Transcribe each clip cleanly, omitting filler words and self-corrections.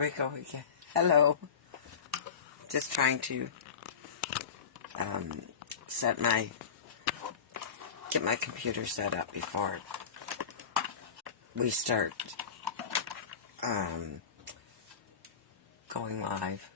we go again. Hello. Just trying to get my computer set up before we start going live.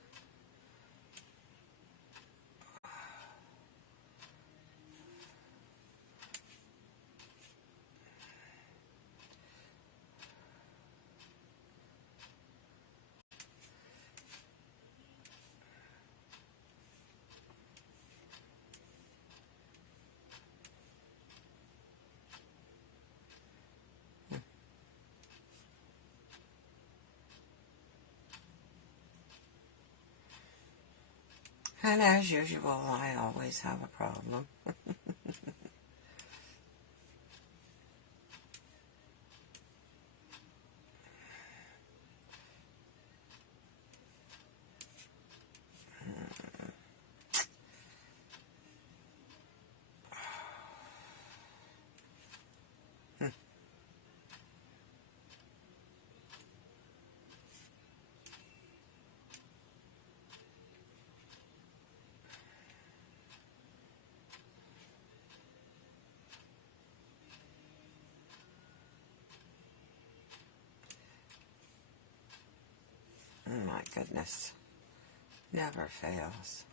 And as usual, I always have a problem. Oh my goodness. Never fails.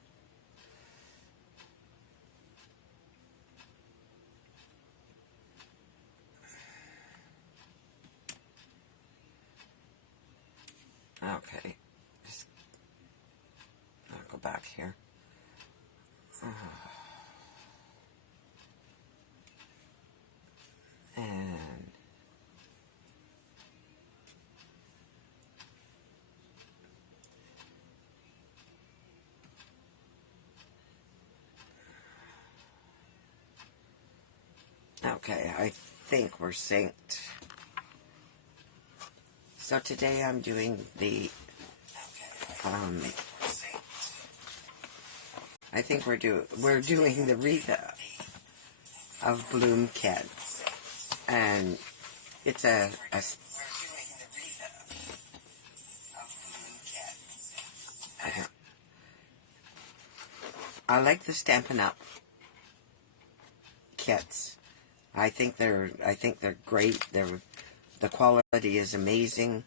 Okay. I'll go back here. And okay, I think we're synced. So today I'm doing the I think we're doing the Wreath of Bloom kit, and it's I like the Stampin Up kits. I think they're great. The quality is amazing,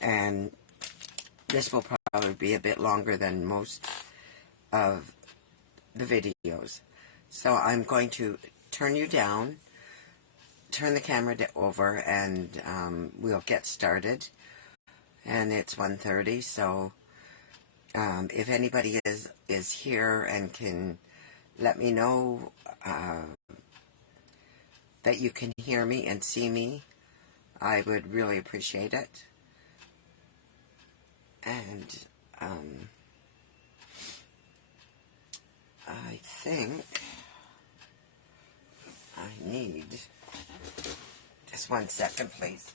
and this will probably be a bit longer than most of the videos. So I'm going to turn you down, turn the camera over, and we'll get started. And it's 1:30, so if anybody is here and can let me know that you can hear me and see me, I would really appreciate it. And I think I need just 1 second, please.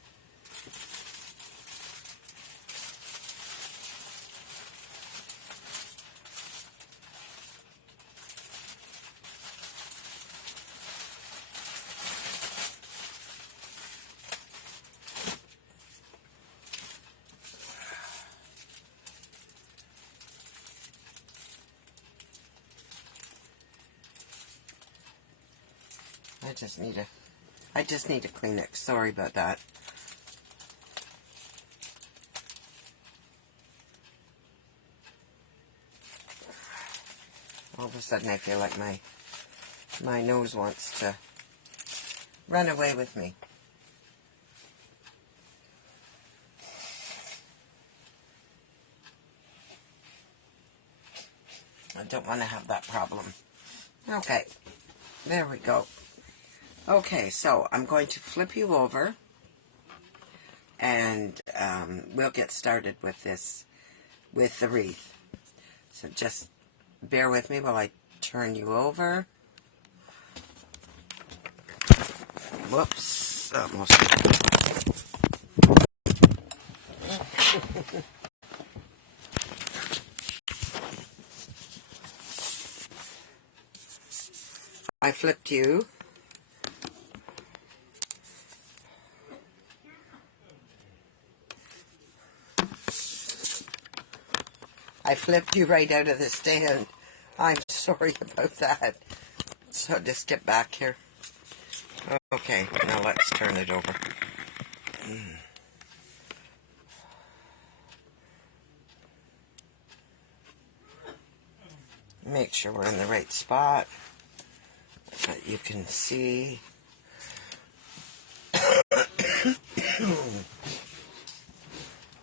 I just need a Kleenex. Sorry about that. All of a sudden I feel like my nose wants to run away with me. I don't want to have that problem. Okay, there we go. Okay, so I'm going to flip you over, and we'll get started with this, with the wreath. So just bear with me while I turn you over. Whoops, almost. I flipped you. I flipped you right out of the stand. I'm sorry about that. So just get back here. Okay, now let's turn it over. Make sure we're in the right spot that you can see.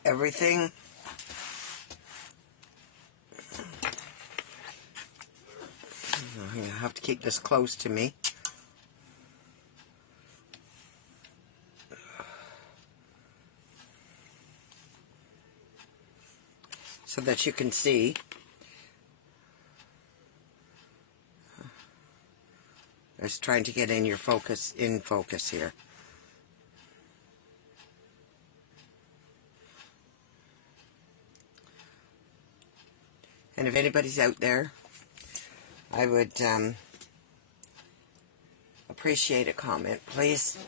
Everything. I have to keep this close to me. So that you can see. Just trying to get in focus here. And if anybody's out there, I would appreciate a comment, please.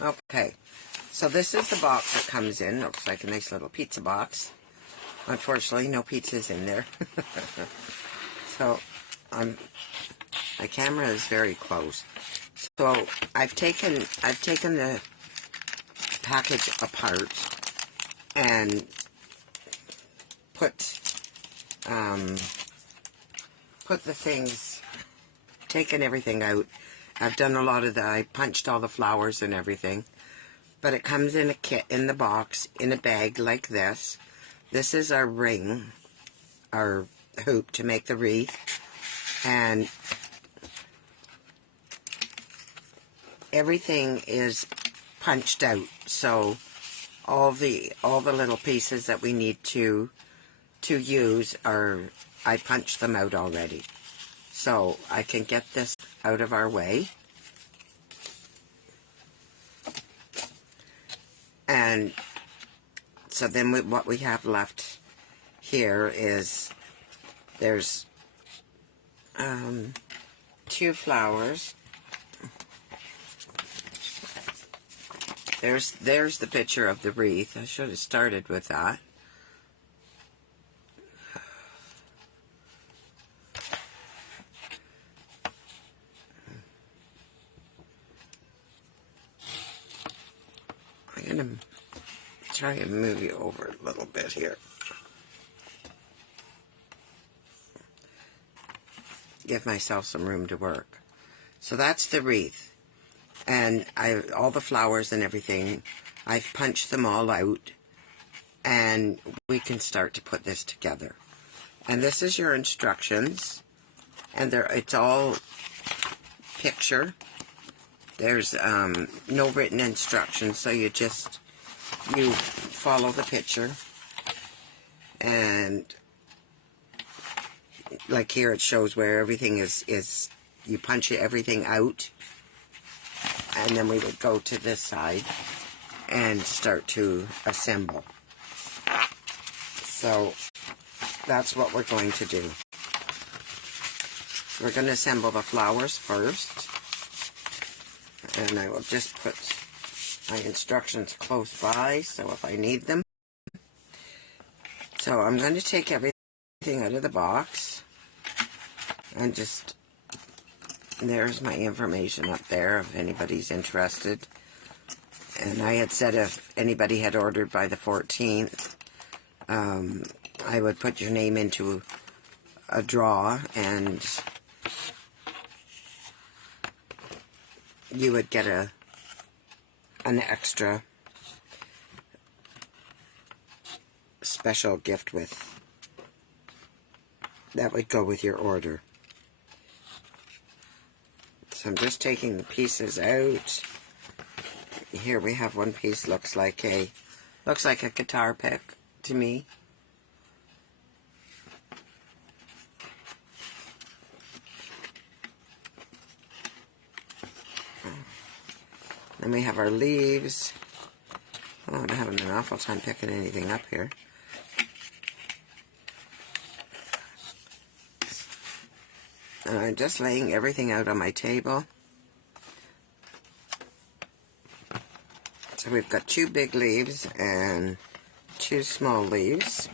Okay, so this is the box that comes in. Looks like a nice little pizza box. Unfortunately, no pizza's in there. So, my camera is very close. So I've taken the package apart and put the things, taken everything out. I've done a lot of I punched all the flowers and everything. But it comes in a kit, in the box, in a bag like this. This is our ring, our hoop to make the wreath. And everything is punched out. So all the little pieces that we need to use I punched them out already. So I can get this out of our way. And so then what we have left here is there's 2 flowers. There's the picture of the wreath. I should have started with that. I'm going to try and move you over a little bit here. Give myself some room to work. So that's the wreath. And all the flowers and everything, I've punched them all out. And we can start to put this together. And this is your instructions. And it's all picture. There's no written instructions, so you follow the picture. And like here it shows where everything is you punch everything out. And then we would go to this side and start to assemble. So that's what we're going to do. We're going to assemble the flowers first. And I will just put my instructions close by, so if I need them. So I'm going to take everything out of the box. And there's my information up there if anybody's interested. And I had said if anybody had ordered by the 14th, I would put your name into a draw and you would get an extra special gift that would go with your order. So I'm just taking the pieces out. Here we have one piece, looks like a guitar pick to me. Then we have our leaves. Oh, I'm having an awful time picking anything up here. And I'm just laying everything out on my table. So we've got 2 big leaves and 2 small leaves.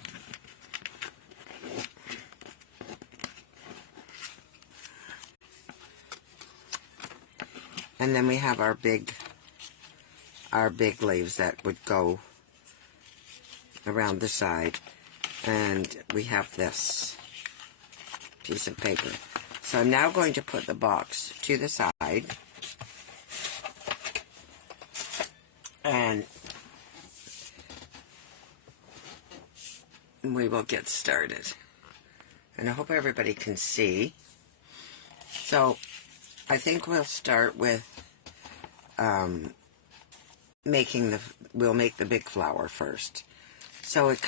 And then we have our big leaves that would go around the side. And we have this piece of paper. So I'm now going to put the box to the side. And we will get started. And I hope everybody can see. So I think we'll start with we'll make the big flower first. So it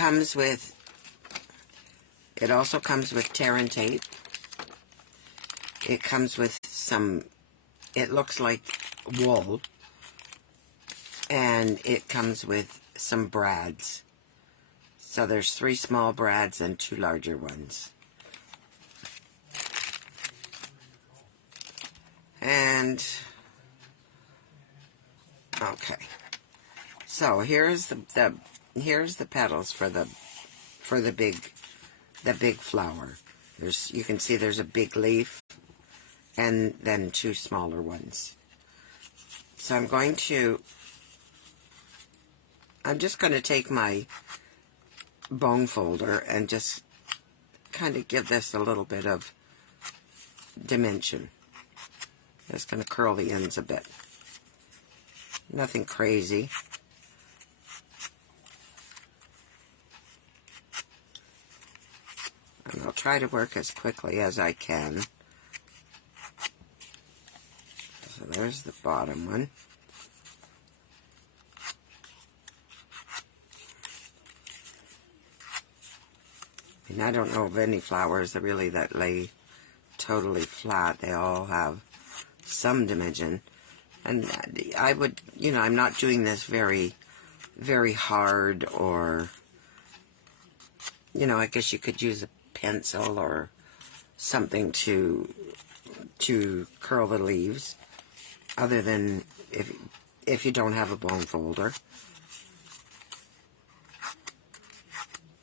also comes with tear and tape. It comes with it looks like wool. And it comes with some brads. So there's 3 small brads and 2 larger ones. And okay. So here's the petals for the big flower. You can see there's a big leaf and then 2 smaller ones. So I'm just going to take my bone folder and just kind of give this a little bit of dimension. Just going to curl the ends a bit. Nothing crazy. And I'll try to work as quickly as I can. So there's the bottom one. And I don't know of any flowers that lay totally flat. They all have some dimension. And I would, I'm not doing this very, very hard, or, I guess you could use a pencil or something to curl the leaves, other than if you don't have a bone folder.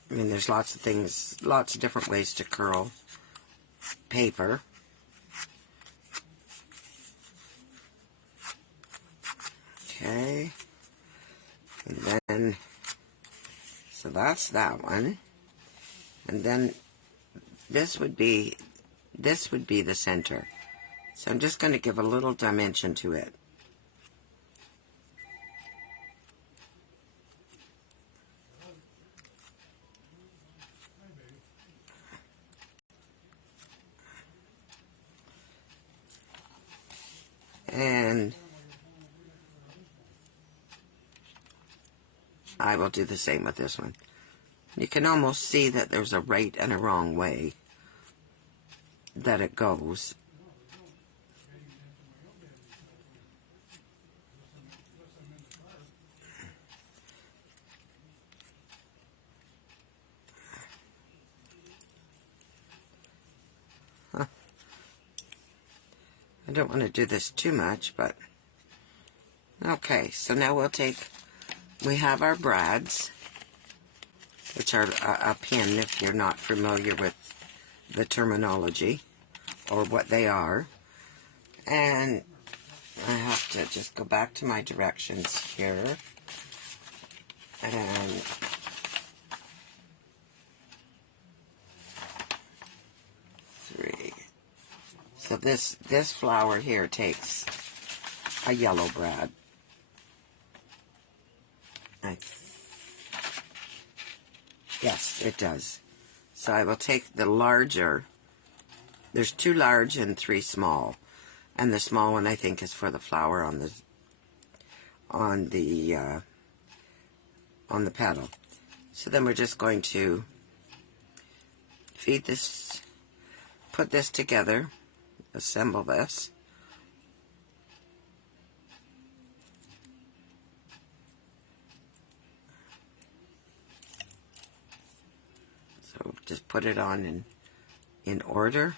I mean, there's lots of different ways to curl paper. Okay. And then, so that's that one. And then this would be the center. So I'm just going to give a little dimension to it. And I will do the same with this one. You can almost see that there's a right and a wrong way that it goes. Huh. I don't want to do this too much, but okay, so now we have our brads, which are a pin if you're not familiar with the terminology or what they are. And I have to just go back to my directions here. And three. So this flower here takes a yellow brad. Yes, it does. So I will take the larger. There's 2 large and 3 small, and the small one I think is for the flower on the petal. So then we're just going to put this together, assemble this. So just put it on in order.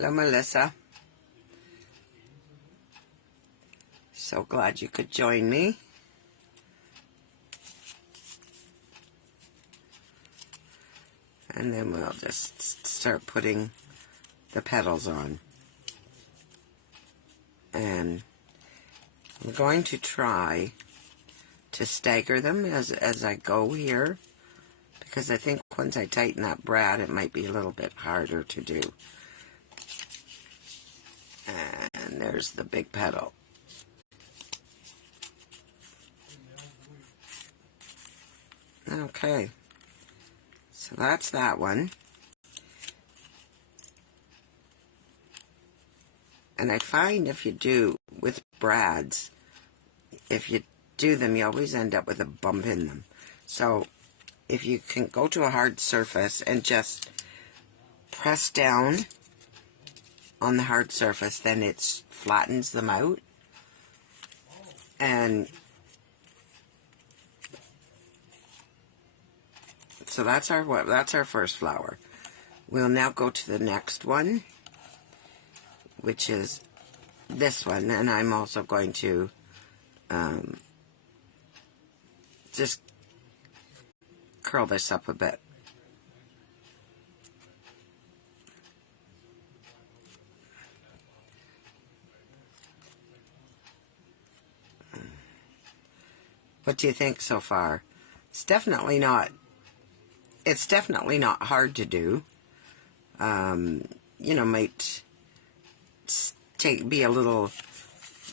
Hello, Melissa. So glad you could join me. And then we'll just start putting the petals on. And I'm going to try to stagger them as I go here, because I think once I tighten that brad, it might be a little bit harder to do. And there's the big petal. Okay, so that's that one. And I find if you do with brads, if you do them, you always end up with a bump in them. So if you can go to a hard surface and just press down on the hard surface, then it flattens them out. And so that's our first flower. We'll now go to the next one, which is this one, and I'm also going to just curl this up a bit. What do you think so far? It's definitely not hard to do. You know, might be a little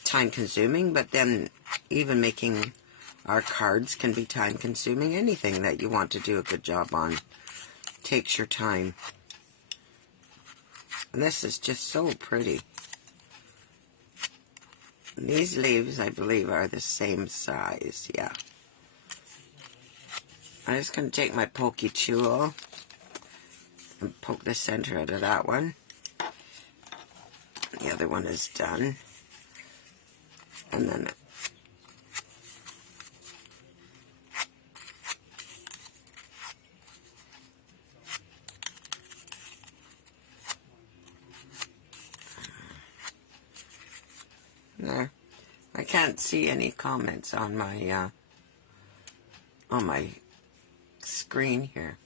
time consuming, but then even making our cards can be time consuming. Anything that you want to do a good job on takes your time. And this is just so pretty. And these leaves, I believe, are the same size. Yeah. I'm just going to take my pokey tool and poke the center out of that one. The other one is done. And then there. I can't see any comments on my screen here.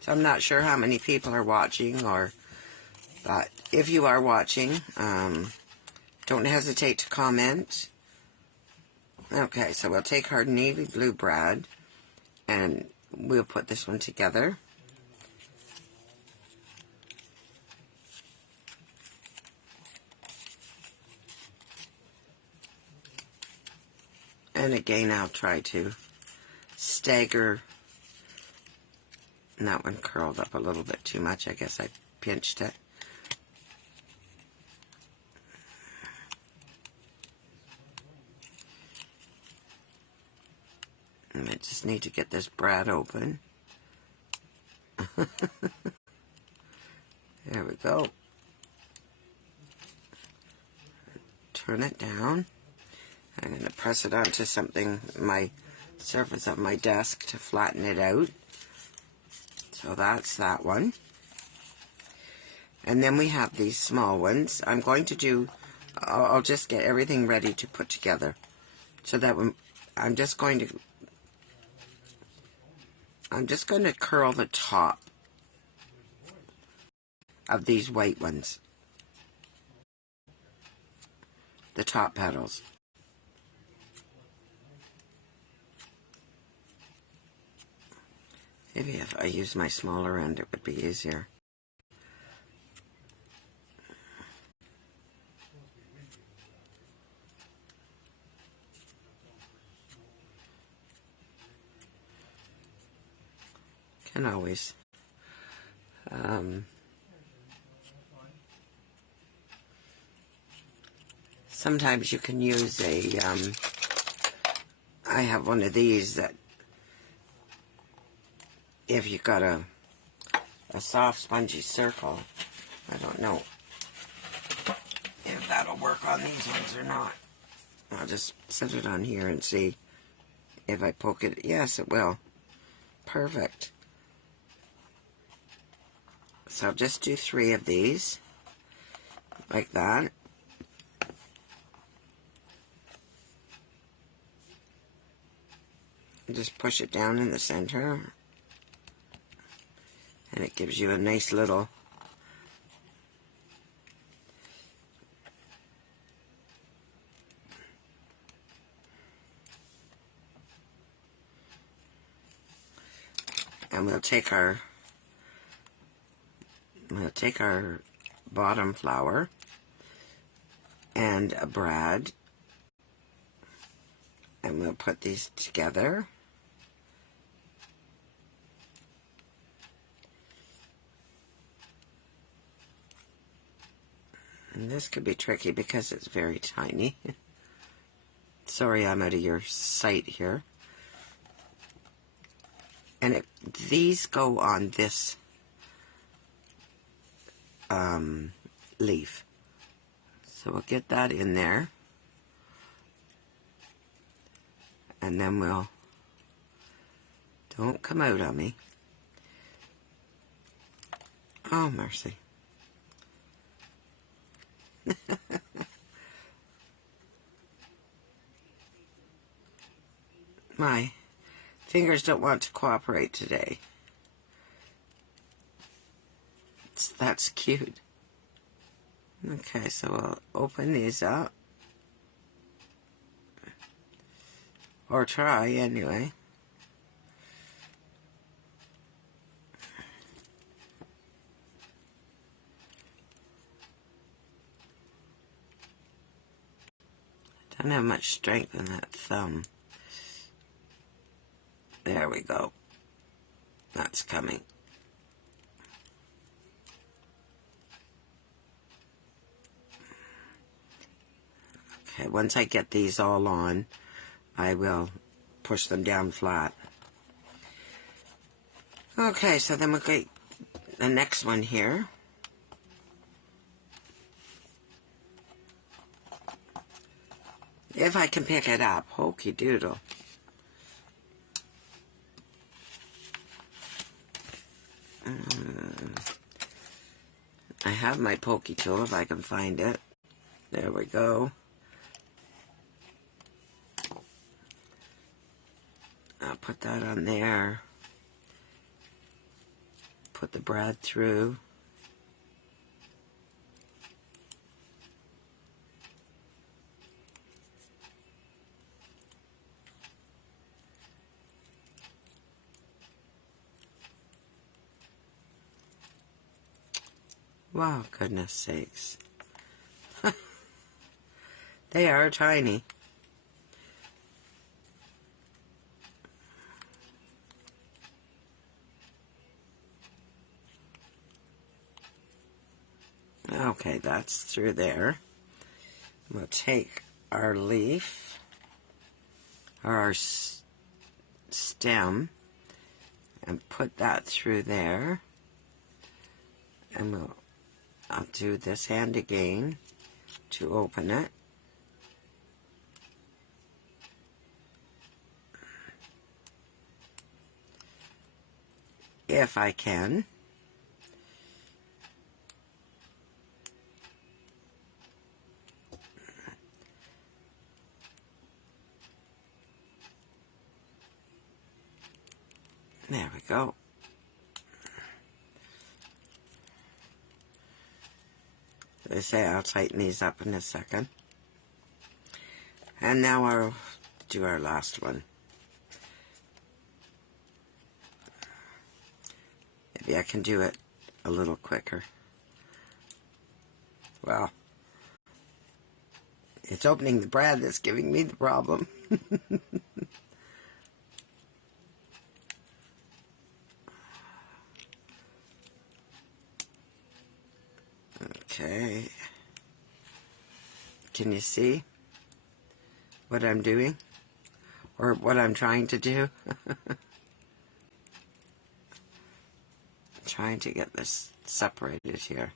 So I'm not sure how many people are watching, but if you are watching, don't hesitate to comment. Okay, so we'll take our navy blue brad and we'll put this one together. And again, I'll try to stagger. And that one curled up a little bit too much. I guess I pinched it. And I just need to get this brad open. There we go. Turn it down. I'm going to press it onto something, my surface of my desk, to flatten it out. So that's that one. And then we have these small ones. I'm going to do, I'll just get everything ready to put together. So that when I'm just going to curl the top of these white ones. The top petals. Maybe if I use my smaller end, it would be easier. Can always. Sometimes you can use a, I have one of these that if you got a a soft spongy circle. I don't know if that'll work on these ones or not. I'll just set it on here and see if I poke it. Yes, it will. Perfect. So I'll just do 3 of these, like that. And just push it down in the center. And it gives you a nice little and we'll take our bottom flower and a brad, and we'll put these together. And this could be tricky because it's very tiny. Sorry, I'm out of your sight here. And these go on this leaf. So we'll get that in there. And then we'll, don't come out on me. Oh, mercy. My fingers don't want to cooperate today. That's cute. Okay, so we'll open these up. Or try, anyway. Don't have much strength in that thumb. There we go. That's coming. Okay, once I get these all on, I will push them down flat. Okay, so then we'll get the next one here. If I can pick it up, hokey doodle. I have my pokey tool if I can find it. There we go. I'll put that on there. Put the brad through. Wow, goodness sakes. They are tiny. Okay, that's through there. We'll take our leaf, or our stem, and put that through there. And I'll do this hand again to open it. If I can. There we go. As I say, I'll tighten these up in a second. And now I'll do our last one. Maybe I can do it a little quicker. Well, it's opening the brad that's giving me the problem. Okay. Can you see what I'm doing? Or what I'm trying to do? trying to get this separated here.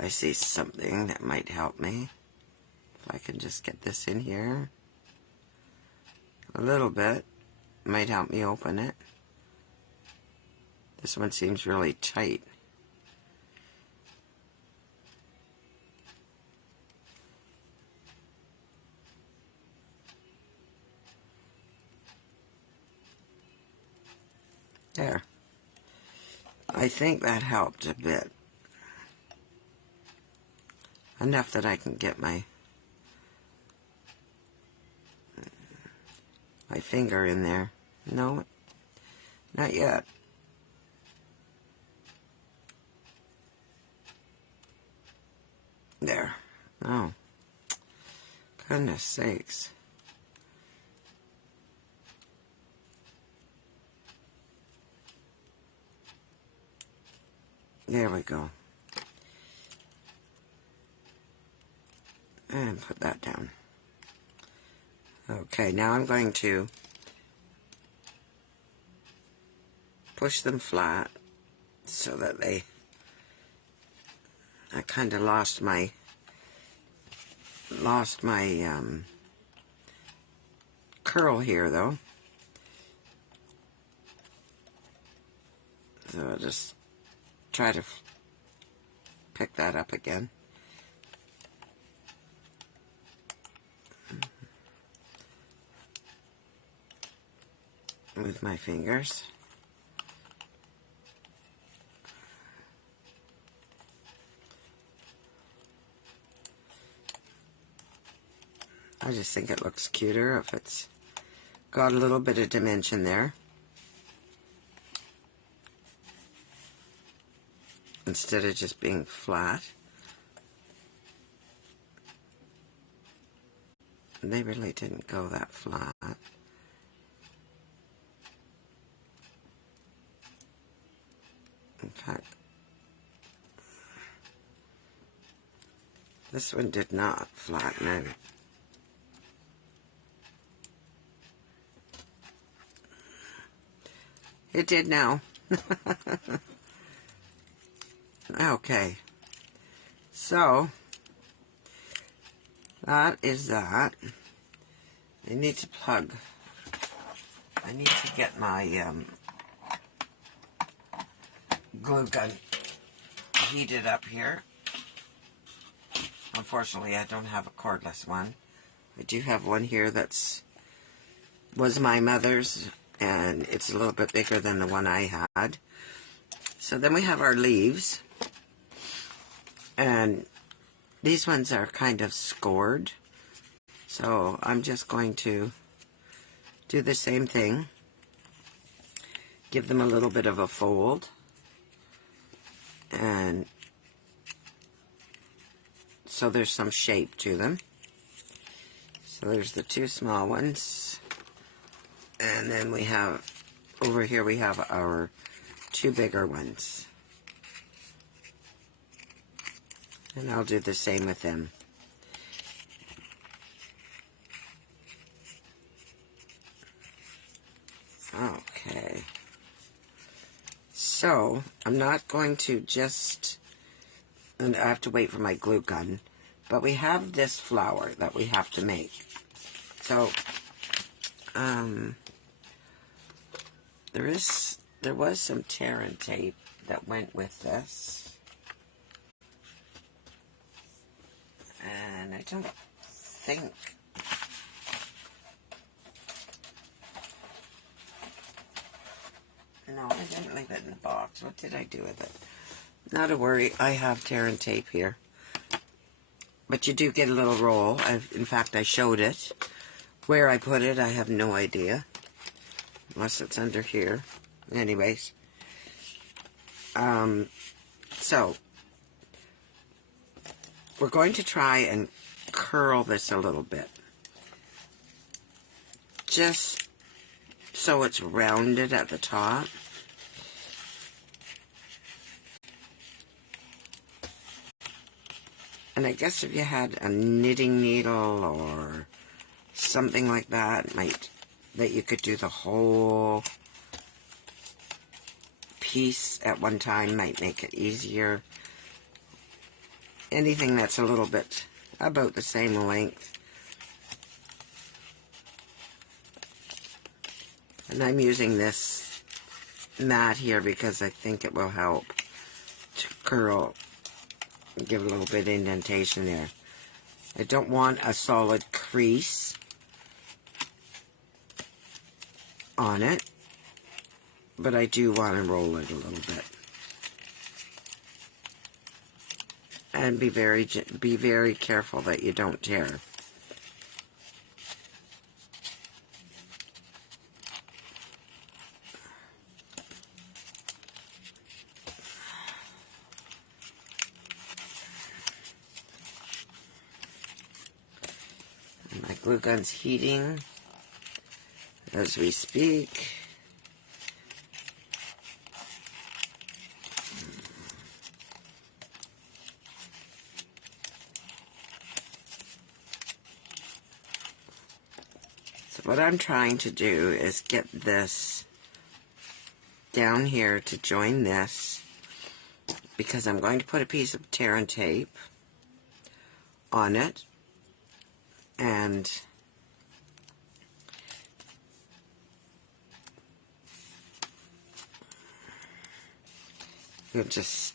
I see something that might help me. If I can just get this in here a little bit, might help me open it. This one seems really tight. There. I think that helped a bit. Enough that I can get my finger in there. No, not yet. There. Oh, goodness sakes. There we go. And put that down. Okay, now I'm going to push them flat so that I kind of lost my curl here though. So I'll just try to pick that up again. With my fingers. I just think it looks cuter if it's got a little bit of dimension there. Instead of just being flat. They really didn't go that flat. In fact, this one did not flatten out. It did now. Okay. So, that is that. I need to plug. I need to get my glue gun heated up here. Unfortunately, I don't have a cordless one. I do have one here was my mother's, and it's a little bit bigger than the one I had. So then we have our leaves, and these ones are kind of scored. So I'm just going to do the same thing. Give them a little bit of a fold. And so there's some shape to them. So there's the two small ones. And then we have, over here we have our two bigger ones. And I'll do the same with them. Okay. So, I'm not going to just, and I have to wait for my glue gun, but we have this flower that we have to make. So, there was some tear and tape that went with this. And I don't think no, I didn't leave it in the box. What did I do with it? Not to worry, I have tear and tape here. But you do get a little roll. In fact, I showed it. Where I put it, I have no idea. Unless it's under here. Anyways. So, we're going to try and curl this a little bit. Just so it's rounded at the top. And I guess if you had a knitting needle or something like that, that you could do the whole piece at one time might make it easier. Anything that's a little bit about the same length. And I'm using this mat here because I think it will help to curl, give a little bit of indentation there. I don't want a solid crease on it, but I do want to roll it a little bit. And be very careful that you don't tear. My glue gun's heating as we speak. So what I'm trying to do is get this down here to join this, because I'm going to put a piece of tear and tape on it, and you'll just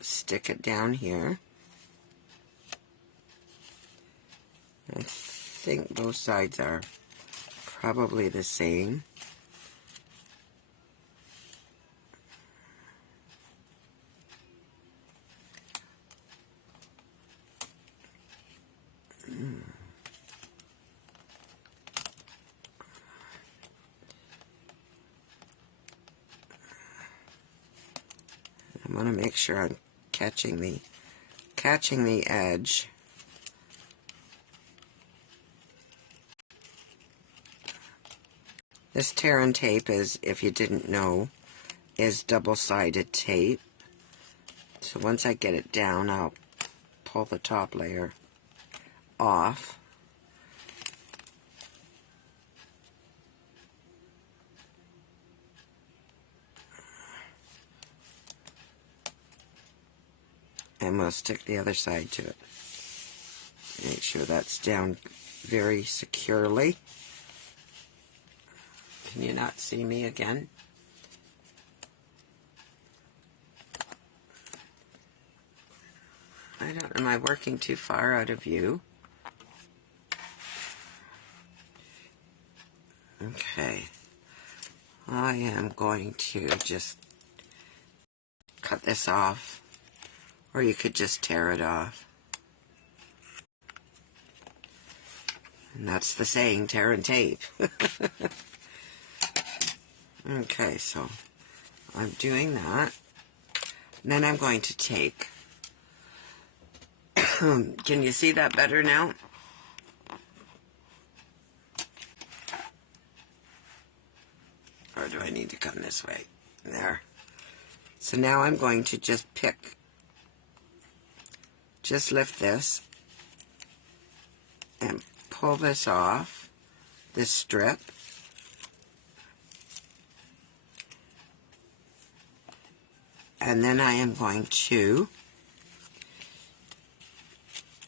stick it down here. I think both sides are probably the same. I want to make sure I'm catching the edge. This tear and tape is, if you didn't know, is double-sided tape. So once I get it down, I'll pull the top layer off. And we'll stick the other side to it. Make sure that's down very securely. Can you not see me again? I don't, am I working too far out of view? Okay. I am going to just cut this off, or you could just tear it off. And that's the saying, tear and tape. Okay, so I'm doing that. And then I'm going to take, can you see that better now? Or do I need to come this way? There. So now I'm going to just lift this and pull this off, this strip. And then I am going to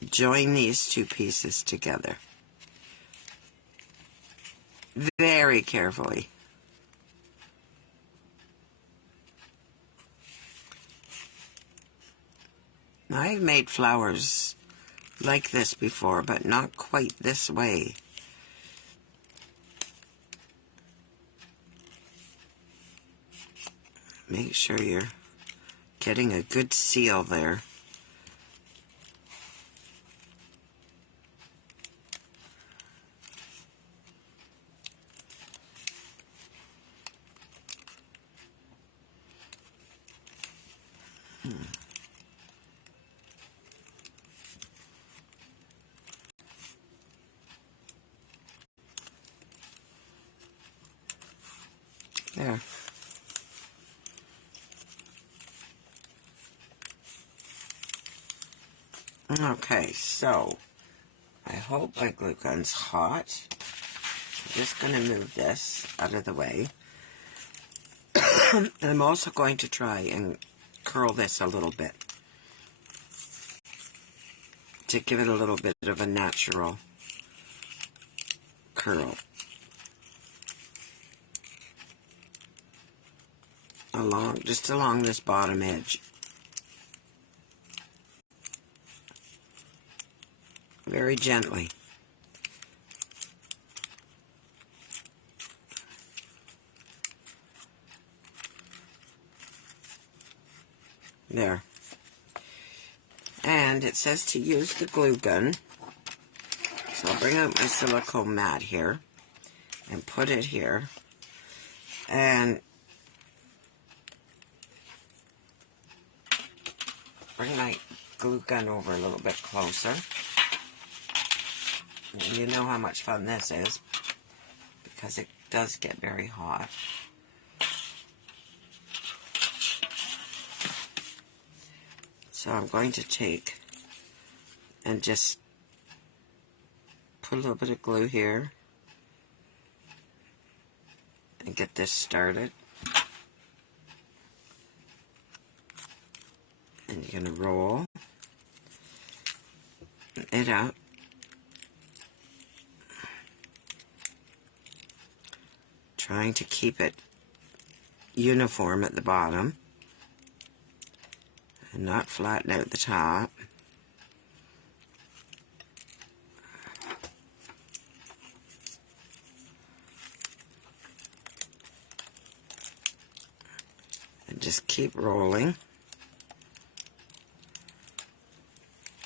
join these two pieces together very carefully. Now, I've made flowers like this before, but not quite this way. Make sure you're getting a good seal there. There. Okay, so I hope my glue gun's hot. I'm just going to move this out of the way. And I'm also going to try and curl this a little bit to give it a little bit of a natural curl. Just along this bottom edge. Very gently. There. And it says to use the glue gun. So I'll bring out my silicone mat here and put it here. And bring my glue gun over a little bit closer. And you know how much fun this is because it does get very hot. So I'm going to take and just put a little bit of glue here and get this started. And you're going to roll it out. Trying to keep it uniform at the bottom and not flatten out the top. And just keep rolling.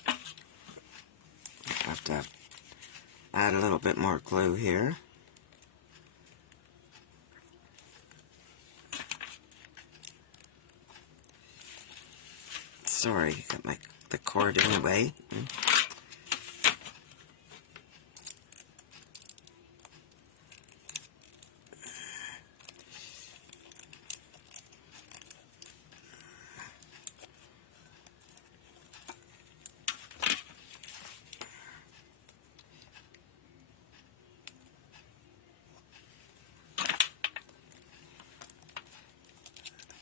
I have to add a little bit more glue here. Sorry, got the cord in the way.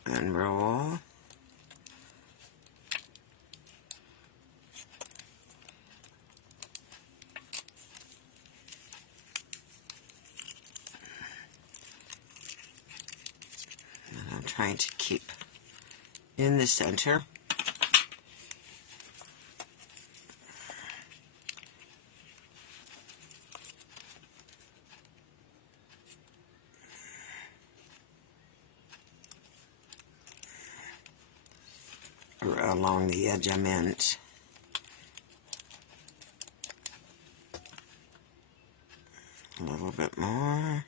And roll. And I'm trying to keep in the center. Or along the edge I meant. A little bit more.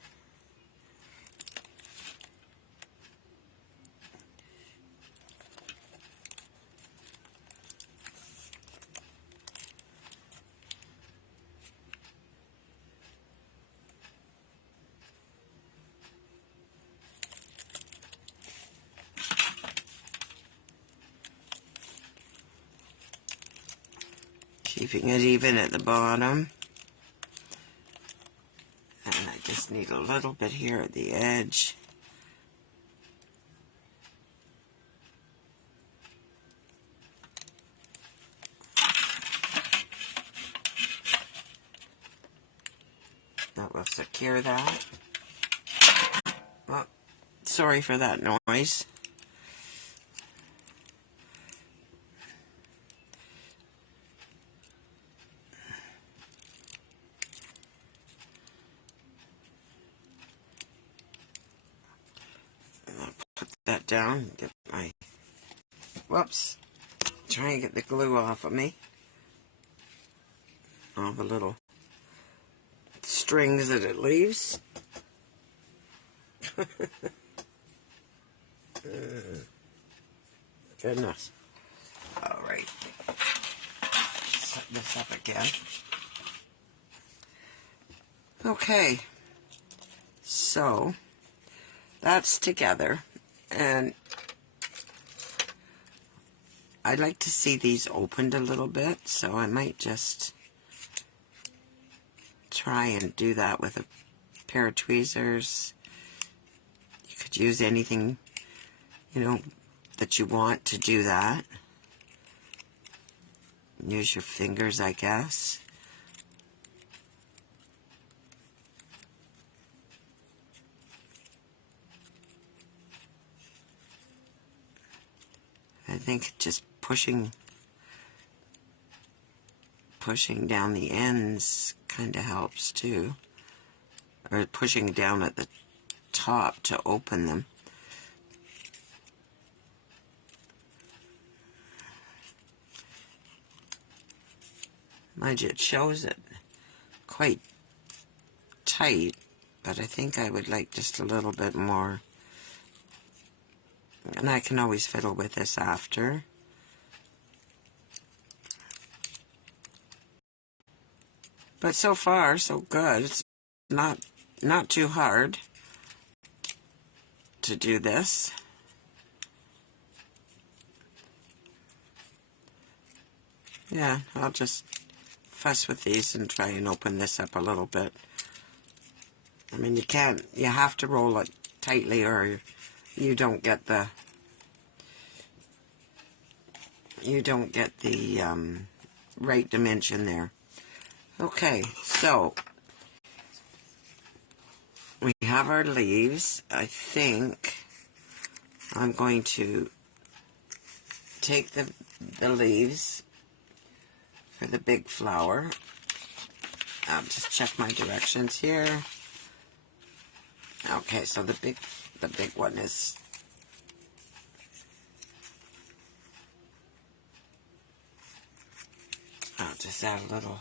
Keeping it even at the bottom. And I just need a little bit here at the edge. That will secure that. Oh, sorry for that noise. That down, get my, whoops, try and get the glue off of me, all the little strings that it leaves. Goodness. Alright, set this up again. Okay, so that's together. And I'd like to see these opened a little bit, so I might just try and do that with a pair of tweezers. You could use anything, that you want to do that. Use your fingers, I guess. I think just pushing down the ends kind of helps too. Or pushing down at the top to open them. Mind you, it shows it quite tight, but I think I would like just a little bit more. And I can always fiddle with this after. But so far, so good. It's not too hard to do this. Yeah, I'll just fuss with these and try and open this up a little bit. I mean, you have to roll it tightly or you don't get the right dimension there. Okay, so we have our leaves. I think I'm going to take the leaves for the big flower. I'll just check my directions here. Okay, so the big one is I'll just add a little.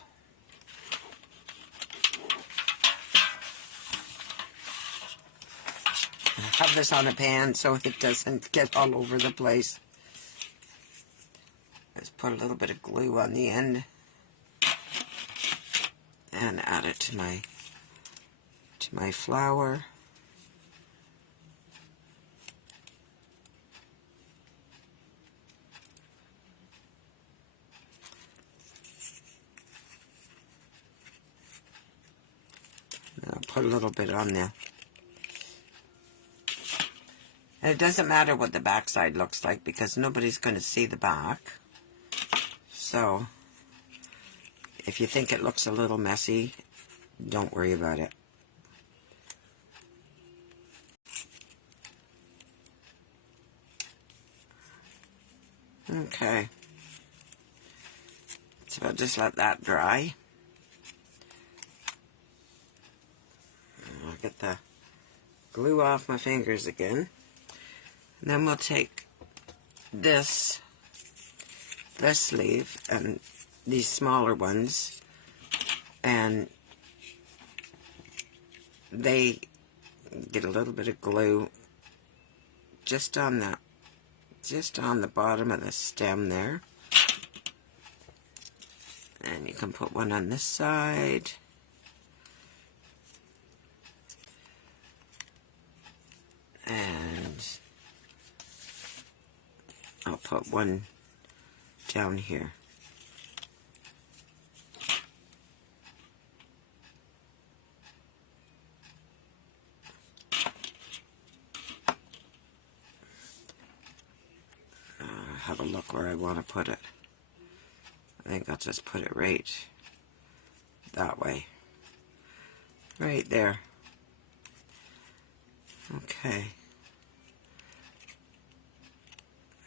I have this on a pan so it doesn't get all over the place. Let's put a little bit of glue on the end and add it to my flower. And I'll put a little bit on there. And it doesn't matter what the back side looks like because nobody's going to see the back. So, if you think it looks a little messy, don't worry about it. Okay. So I'll just let that dry. I'll get the glue off my fingers again. And then we'll take this sleeve and these smaller ones, and they get a little bit of glue just on the bottom of the stem there. And you can put one on this side. And I'll put one down here. Have a look where I want to put it. I think I'll just put it right that way. Right there. Okay.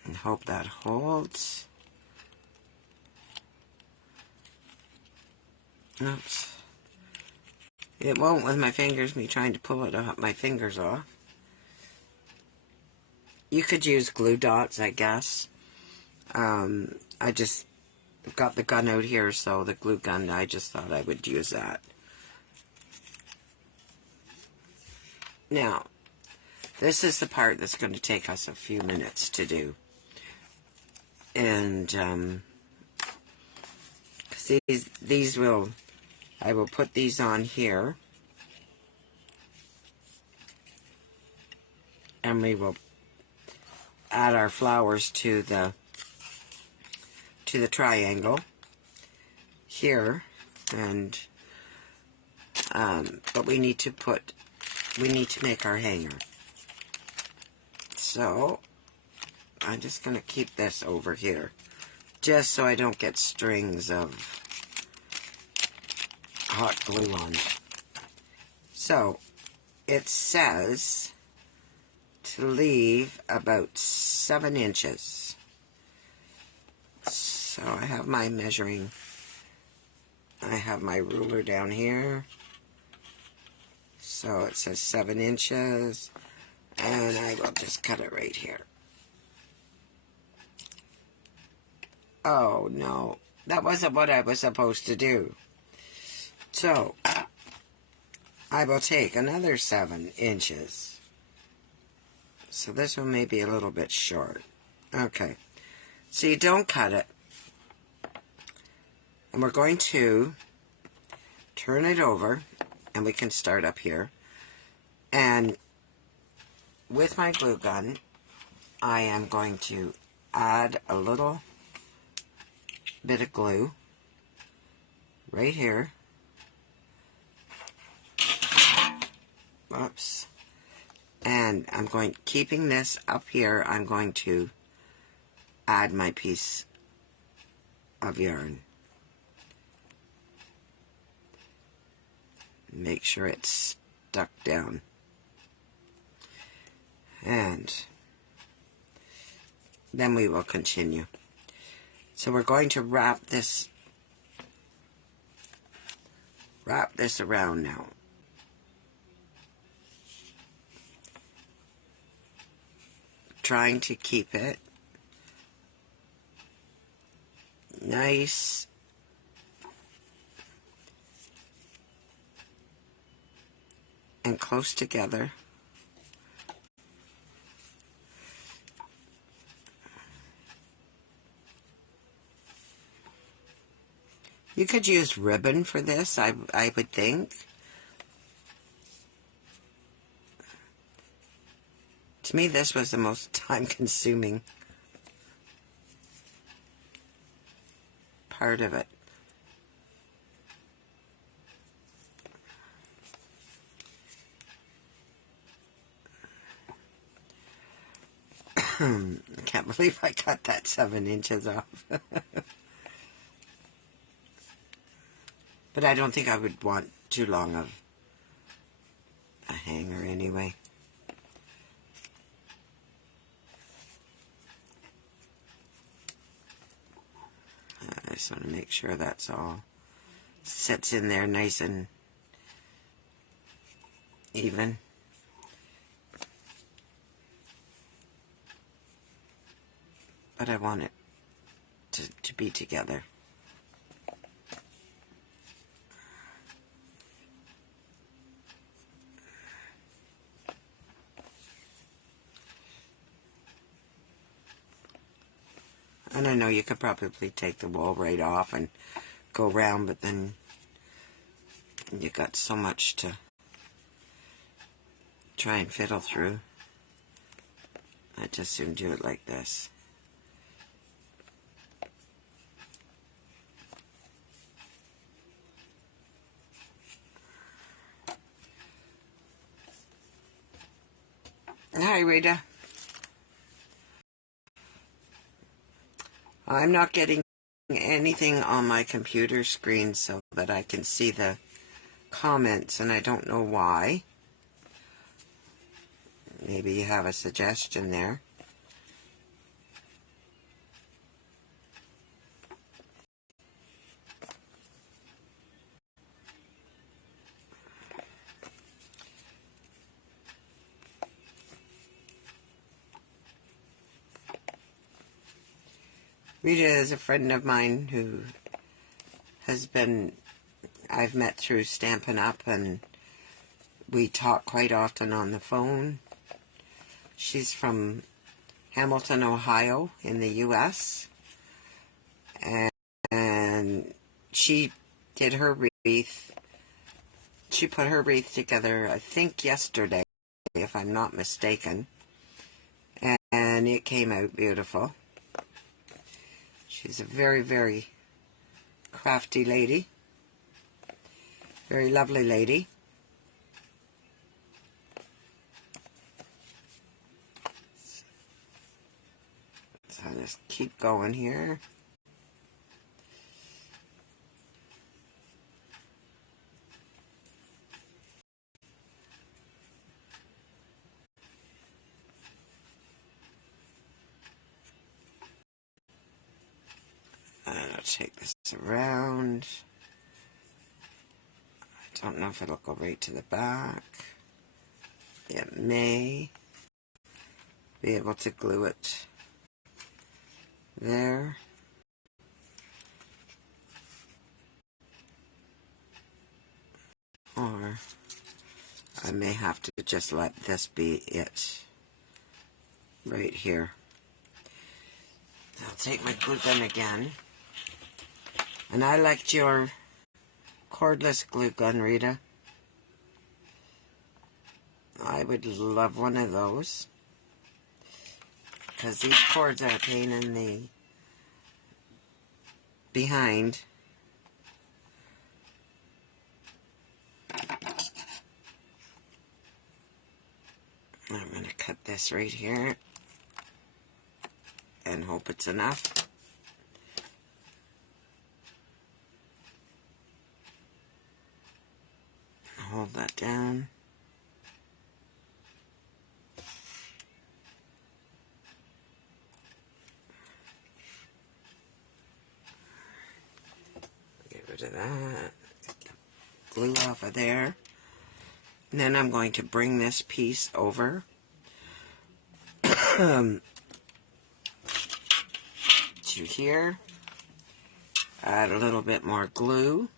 And hope that holds. Oops. It won't with my fingers, me trying to pull it off, my fingers off. You could use glue dots, I guess. I just got the gun out here, so the glue gun, I just thought I would use that. Now, this is the part that's going to take us a few minutes to do. And, these will, I will put these on here. And we will add our flowers to the to the triangle here, and but we need to make our hanger. So I'm just going to keep this over here, just so I don't get strings of hot glue on. So it says to leave about 7 inches. So I have my measuring, I have my ruler down here. So it says 7 inches, and I will just cut it right here. Oh no, that wasn't what I was supposed to do. So I will take another 7 inches. So this one may be a little bit short. Okay, so you don't cut it. And we're going to turn it over, and we can start up here. And with my glue gun, I am going to add a little bit of glue right here. Whoops. And I'm keeping this up here, I'm going to add my piece of yarn. Make sure it's stuck down. And then we will continue. So we're going to wrap this around now. Trying to keep it nice and close together. You could use ribbon for this, I would think. To me, this was the most time-consuming part of it. I can't believe I cut that 7 inches off. But I don't think I would want too long of a hanger anyway. I just want to make sure that's all sits in there nice and even. But I want it to be together. And I know you could probably take the wool right off and go around, but then you got so much to try and fiddle through. I just soon do it like this. Hi, Rita. I'm not getting anything on my computer screen so that I can see the comments, and I don't know why. Maybe you have a suggestion there. Rita is a friend of mine who I've met through Stampin' Up, and we talk quite often on the phone. She's from Hamilton, Ohio in the U.S. And she did her wreath. She put her wreath together, I think yesterday, if I'm not mistaken. And it came out beautiful. She's a very, very crafty lady. Very lovely lady. So I'll just keep going here. And I'll take this around. I don't know if it'll go right to the back. It may be able to glue it there. Or I may have to just let this be it right here. I'll take my glue gun again. And I liked your cordless glue gun, Rita. I would love one of those. Because these cords are a pain in the behind. I'm going to cut this right here. And hope it's enough. Hold that down. Get rid of that. Get the glue off of there. And then I'm going to bring this piece over to here. Add a little bit more glue.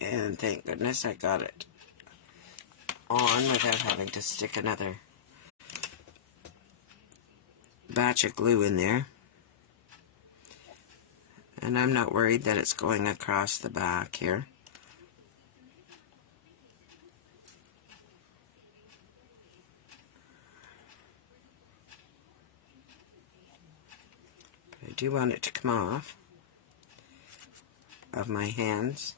And thank goodness I got it on without having to stick another batch of glue in there. And I'm not worried that it's going across the back here. But I do want it to come off of my hands.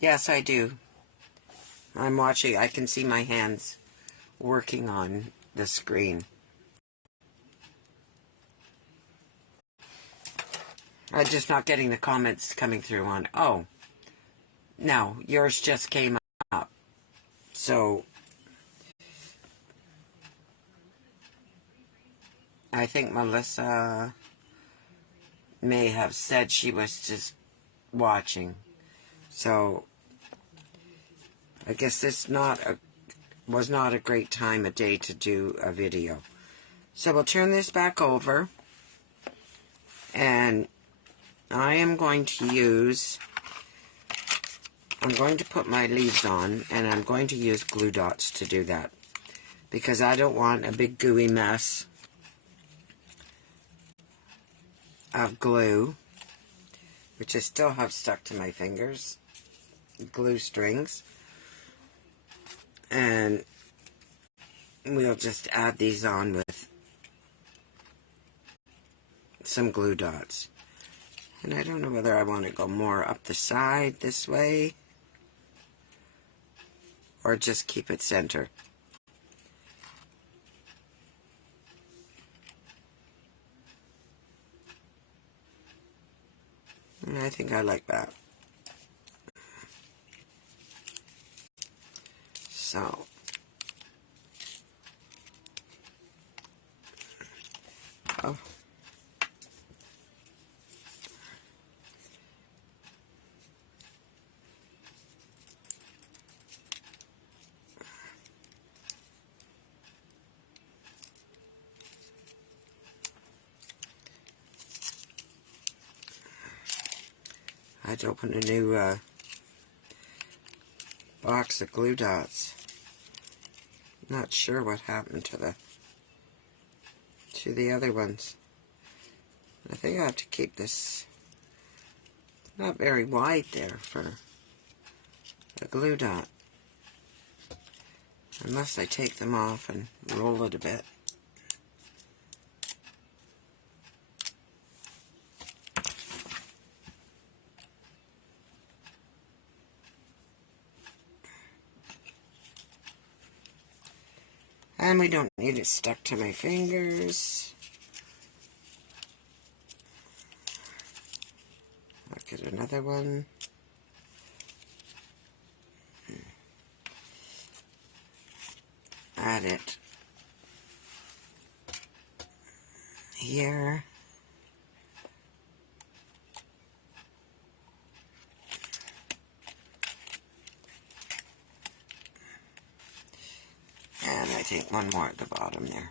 Yes, I do. I'm watching. I can see my hands working on the screen. I'm just not getting the comments coming through on, oh, no, yours just came up. So, I think Melissa may have said she was just watching. So, I guess this was not a great time of day to do a video. So we'll turn this back over. And I am going to I'm going to put my leaves on, and I'm going to use glue dots to do that. Because I don't want a big gooey mess of glue, which I still have stuck to my fingers. Glue strings. And we'll just add these on with some glue dots. And I don't know whether I want to go more up the side this way or just keep it center. And I think I like that. So, oh. I had to open a new box of glue dots. Not sure what happened to the other ones. I think I have to keep this not very wide there for the glue dot. Unless I take them off and roll it a bit. And we don't need it stuck to my fingers. I'll get another one. Add it here. And I think one more at the bottom there.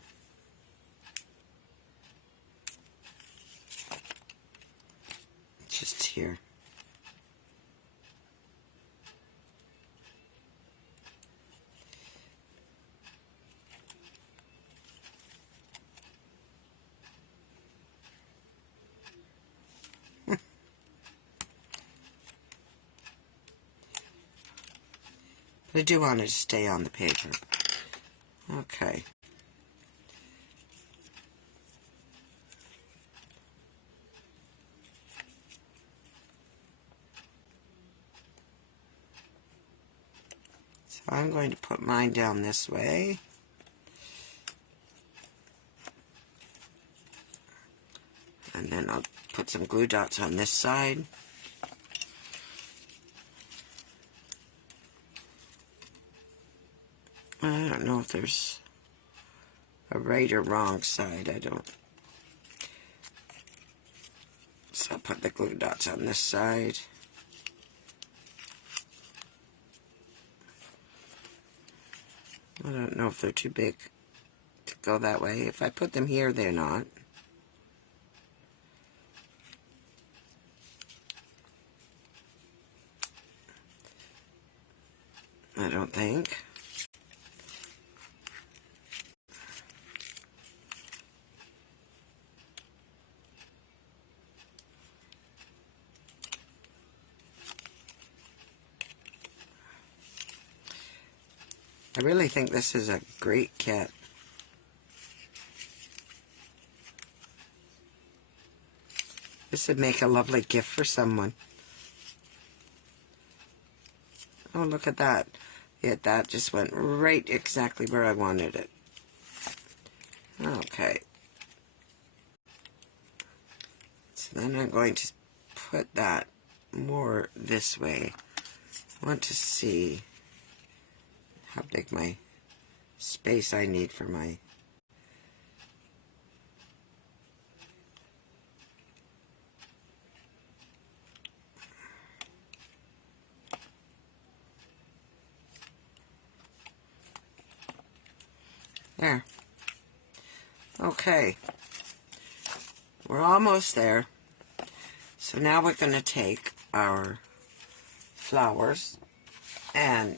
Just here. But I do want it to stay on the paper. Okay. So I'm going to put mine down this way. And then I'll put some glue dots on this side. I don't know if there's a right or wrong side. I don't. So I'll put the glue dots on this side. I don't know if they're too big to go that way. If I put them here, they're not. I don't think. I really think this is a great kit. This would make a lovely gift for someone. Oh, look at that. Yeah, that just went right exactly where I wanted it. Okay. So then I'm going to put that more this way. I want to see how big my space I need for my there. Okay. We're almost there. So now we're going to take our flowers and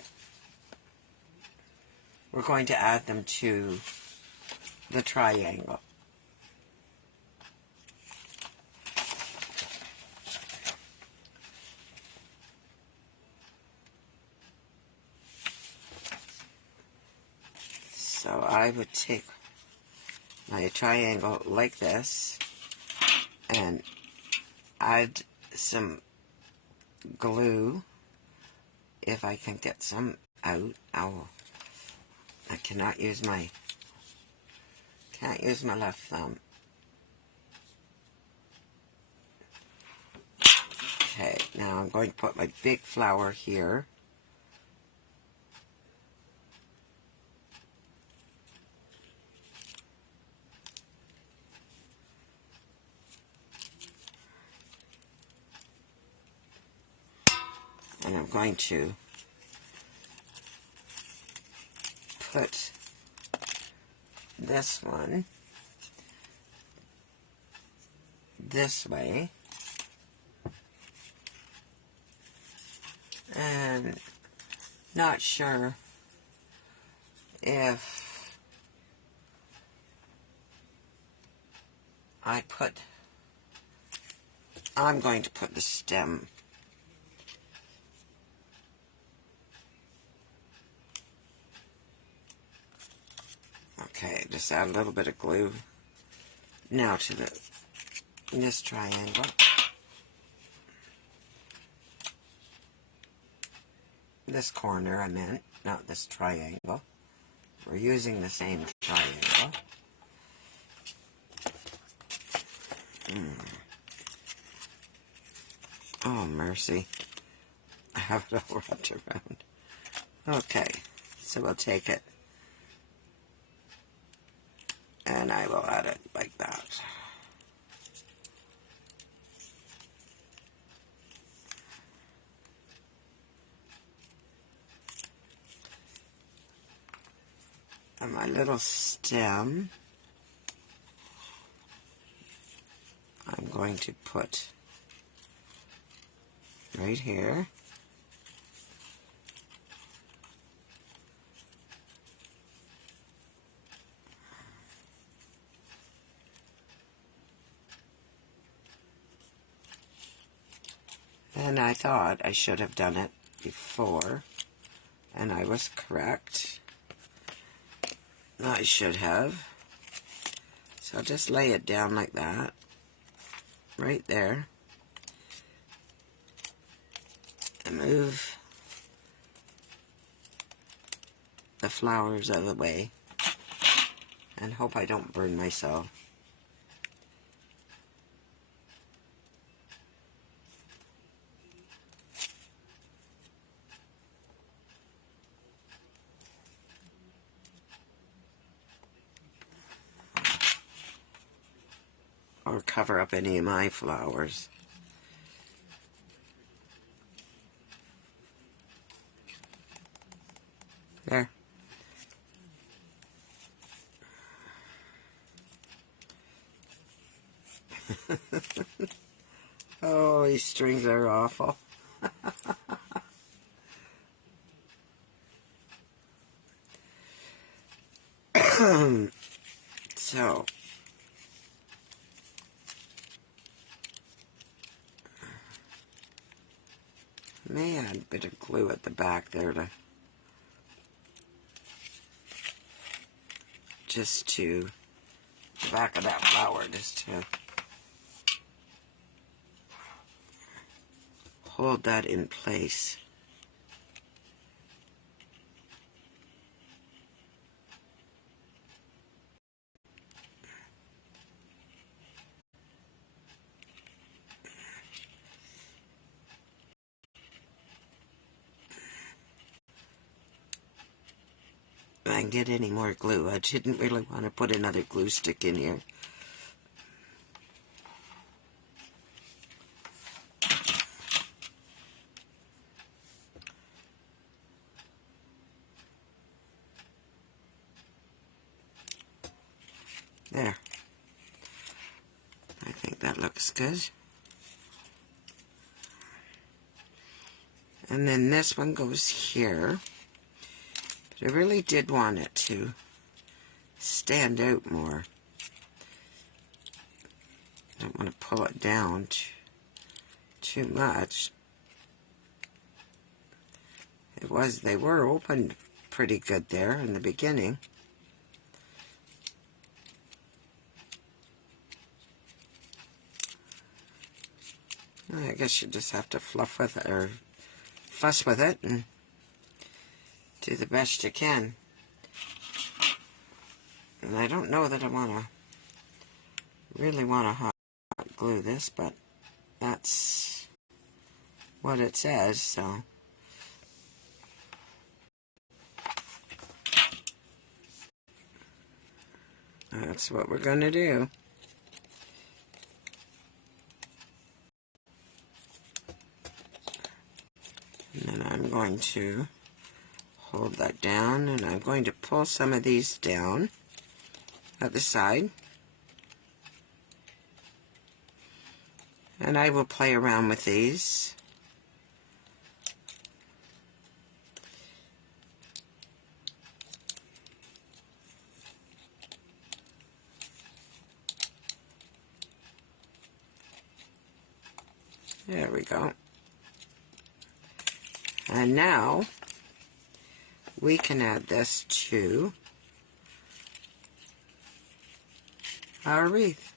we're going to add them to the triangle. So I would take my triangle like this and add some glue if I can get some out. I cannot use my left thumb. Okay, now I'm going to put my big flower here. And I'm going to put this one this way. And not sure if I put I'm going to put the stem. Okay, just add a little bit of glue now to this triangle. This corner, I meant, not this triangle. We're using the same triangle. Oh, mercy. I have it all wrapped around. Okay, so we'll take it and I will add it like that. And my little stem, I'm going to put right here. And I thought I should have done it before, and I was correct. I should have. So I'll just lay it down like that, right there, and move the flowers out of the way, and hope I don't burn myself. Or cover up any of my flowers. There. Oh, these strings are awful. So, may add a bit of glue at the back there to the back of that flower, just to hold that in place. If I can get any more glue. I didn't really want to put another glue stick in here. There. I think that looks good. And then this one goes here. But I really did want it to stand out more. I don't want to pull it down too much. They were opened pretty good there in the beginning. I guess you just have to fluff with it, or fuss with it, and do the best you can. And I don't know that I really want to hot glue this, but that's what it says, so. That's what we're going to do. And then I'm going to hold that down, and I'm going to pull some of these down at the side. And I will play around with these. There we go. And now we can add this to our wreath.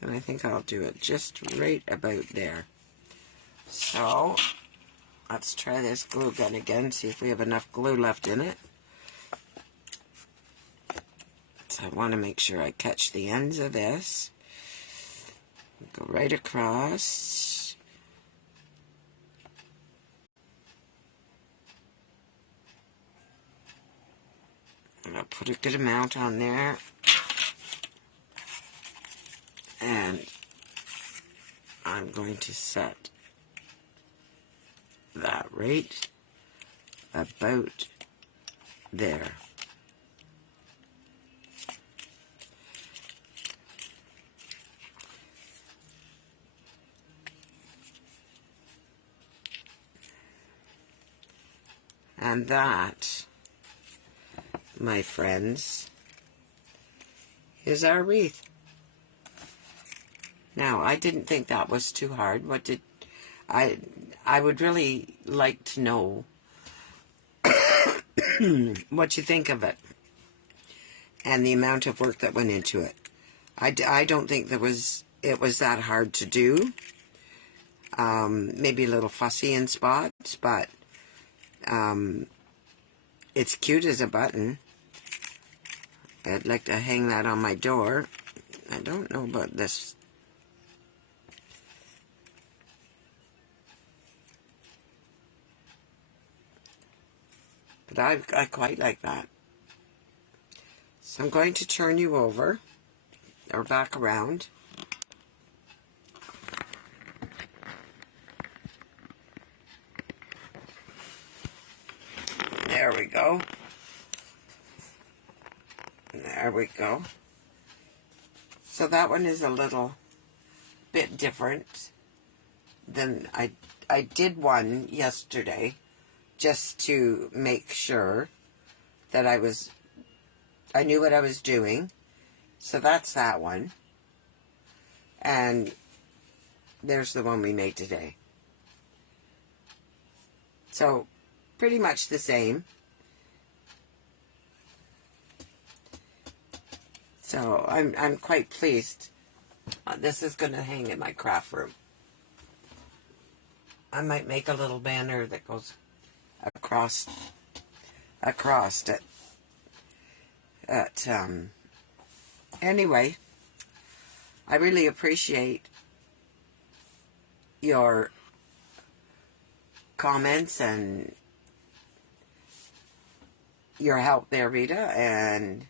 And I think I'll do it just right about there. So, let's try this glue gun again, see if we have enough glue left in it. So I want to make sure I catch the ends of this. Go right across. And I'll put a good amount on there. And I'm going to set that right about there. And that, my friends, is our wreath. Now, I didn't think that was too hard. What did I would really like to know what you think of it and the amount of work that went into it. I don't think it was that hard to do. Maybe a little fussy in spots, but it's cute as a button. I'd like to hang that on my door. I don't know about this. But I quite like that. So I'm going to turn you over, or back around. There we go. There we go. So that one is a little bit different than I did one yesterday just to make sure that I knew what I was doing. So that's that one. And there's the one we made today. So pretty much the same. So I'm quite pleased. This is going to hang in my craft room. I might make a little banner that goes across it. But anyway, I really appreciate your comments and your help there, Rita and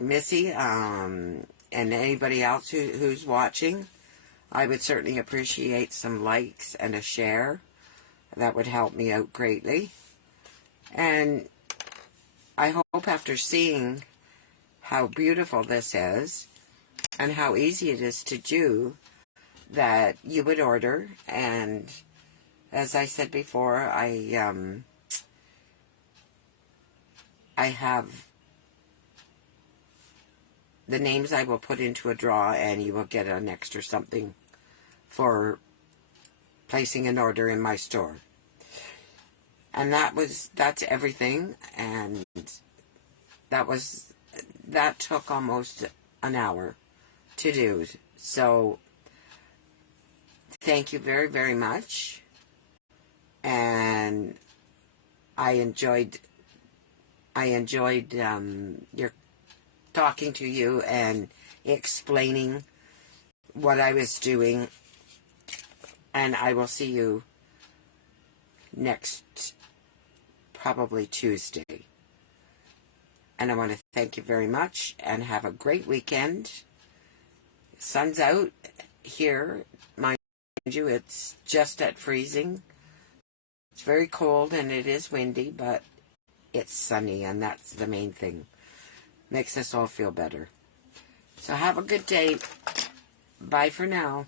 Missy, and anybody else who's watching. I would certainly appreciate some likes and a share. That would help me out greatly. And I hope after seeing how beautiful this is and how easy it is to do, that you would order. And as I said before, I have the names I will put into a draw, and you will get an extra something for placing an order in my store. And that's everything. And that took almost an hour to do. So thank you very, very much. And I enjoyed your talking to you and explaining what I was doing. And I will see you next, probably Tuesday. And I want to thank you very much and have a great weekend. Sun's out here, mind you, it's just at freezing. It's very cold and it is windy, but it's sunny, and that's the main thing. Makes us all feel better. So have a good day. Bye for now.